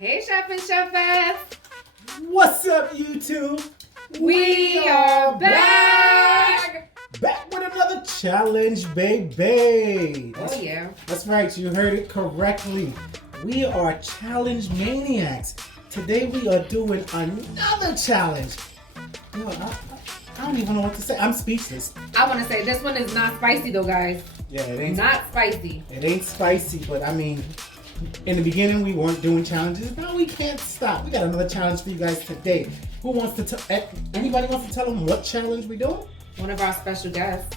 Hey, Chef and Chefess. What's up, YouTube? We are back. Back with another challenge, baby. Oh, yeah. That's right. You heard it correctly. We are challenge maniacs. Today we are doing another challenge. Yo, I don't even know what to say. I'm speechless. I want to say this one is not spicy though, guys. Yeah, it ain't. Not spicy. It ain't spicy, but I mean, in the beginning we weren't doing challenges. Now we can't stop. We got another challenge for you guys today. Who wants to tell? Anybody wants to tell them what challenge we doing? One of our special guests.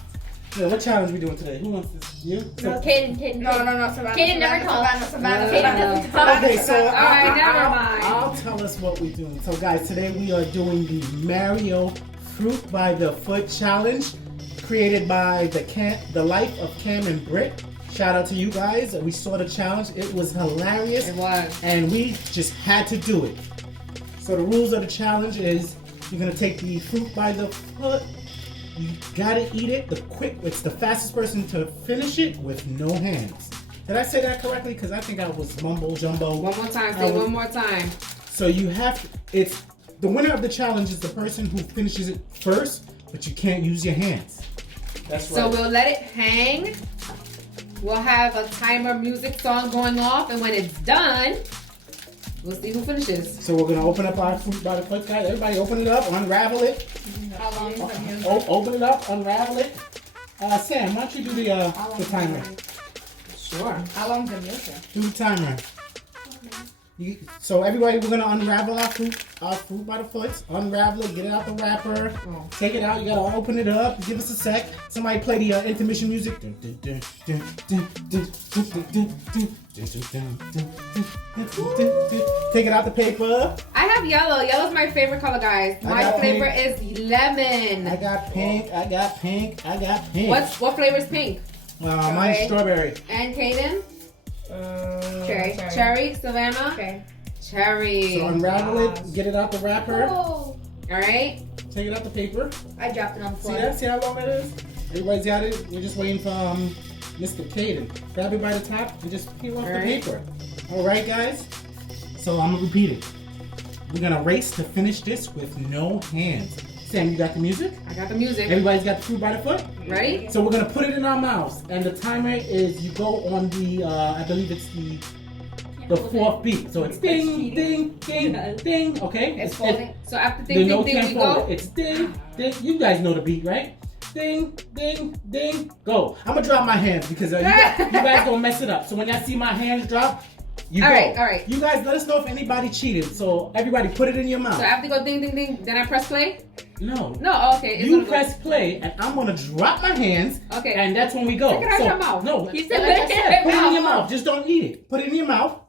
Yeah, what challenge we doing today? Who wants to? You? No, Kaden. No, Savannah. Kaden never talks. Savannah. Kaden doesn't talk. Okay, so All right, never mind. I'll tell us what we're doing. So, guys, today we are doing the Mario Fruit by the Foot Challenge, created by the Life of Cam and Britt. Shout out to you guys. We saw the challenge. It was hilarious. It was. And we just had to do it. So the rules of the challenge is you're gonna take the fruit by the foot. You gotta eat it. It's the fastest person to finish it with no hands. Did I say that correctly? Because I think I was mumbo jumbo. One more time. Say one more time. So you have to, it's the winner of the challenge is the person who finishes it first, but you can't use your hands. That's right. So we'll let it hang. We'll have a timer music song going off, and when it's done, we'll see who finishes. So we're gonna open up our fruit by the foot, guys. Everybody, open it up, unravel it. How long is the music? Open it up, unravel it. Sam, why don't you do the timer? Sure. How long's the music? Do the timer. So everybody, we're gonna unravel our fruit by the foot. Unravel it, get it out the wrapper, take it out. You gotta open it up. Give us a sec. Somebody play the intermission music. Take it out the paper. I have yellow. Yellow's my favorite color, guys. My flavor is lemon. I got pink. I got pink. I got pink. What flavor is pink? Mine's strawberry. And Kaden? Cherry. Cherry. Savannah? Okay. Cherry. So unravel it, get it out the wrapper. Oh, All right. Take it out the paper. I dropped it on the See floor. that? See how long it is? Everybody's got it. We're just waiting for Mr. Caden. Grab it by the top and just peel off the paper. All right, guys. So I'm gonna repeat it. We're gonna race to finish this with no hands. Sam, you got the music? I got the music. Everybody's got the fruit by the foot? Ready? So we're gonna put it in our mouths, and the timer is you go on the I believe it's the fourth beat. So it's ding, ding, ding, ding. Okay. It's folding. So after ding, ding, ding, we go. It's ding, ding. You guys know the beat, right? Ding, ding, ding. Go. I'm gonna drop my hands because you guys gonna mess it up. So when y'all see my hands drop, you go. All right. You guys let us know if anybody cheated. So everybody put it in your mouth. So after go ding, ding, ding, then I press play? No. No, okay. It's You gonna press play, and I'm gonna drop my hands. Okay. And that's when we go. Take it out your mouth. No. You said like I put it in said, your put it in your mouth. mouth. Just don't eat it. Put it in your mouth.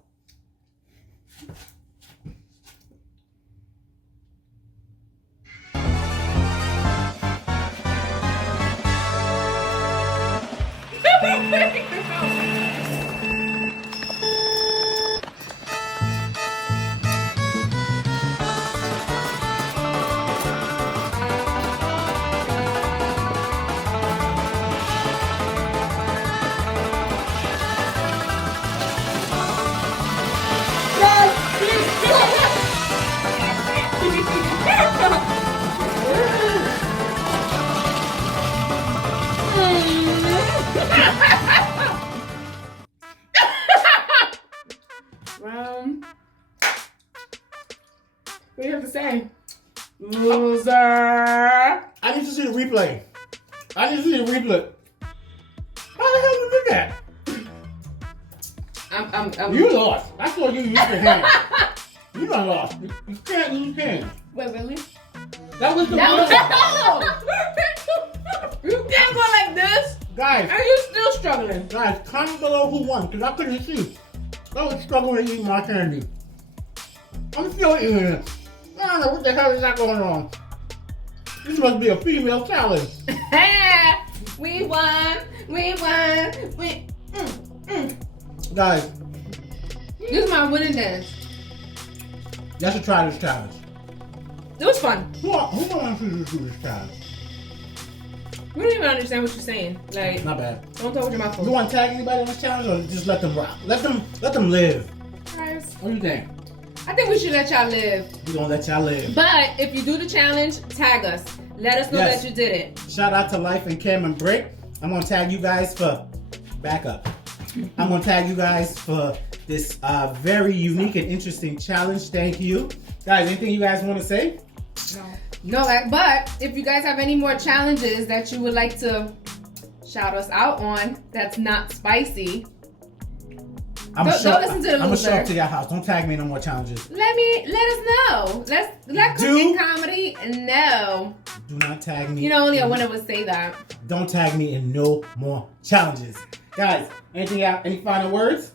What do you have to say? Loser. How I need to see the replay. I need to see the replay. How the hell did you do that? You lost. I saw you use your hand. You got lost. You can't use hands. Wait, really? That was the That was winner. You can't go like this. Guys, Are you still struggling? comment below who won, because I couldn't see. I was struggling to eat my candy. I'm still eating it. I don't know what the hell is that going on. This must be a female challenge. We won. Guys, This is my winning dance. y'all should try this challenge. It was fun. Who wants to do this challenge? We don't even understand what you're saying. Like, Not bad. don't talk with your mouth You full. want to tag anybody on this challenge, or just let them rock? Let them live. Guys, What do you think? I think we should let y'all live. We're gonna let y'all live. But if you do the challenge, tag us. Let us know Yes. that you did it. Shout out to Life and Cam and Brick. I'm gonna tag you guys for back up. I'm gonna tag you guys for this very unique and interesting challenge. Thank you. Guys, anything you guys want to say? No, but if you guys have any more challenges that you would like to shout us out on that's not spicy, I'm Don't listen to the I'm gonna loser. show up to your house. Don't tag me in no more challenges. let us know. Let Cooking Comedy know. Do not tag me. You know, only a winner would say that. Don't tag me in no more challenges. Guys, anything out? Any final words?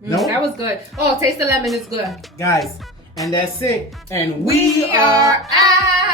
No? That was good. Oh, taste the lemon is good. Guys, and that's it. And We are out.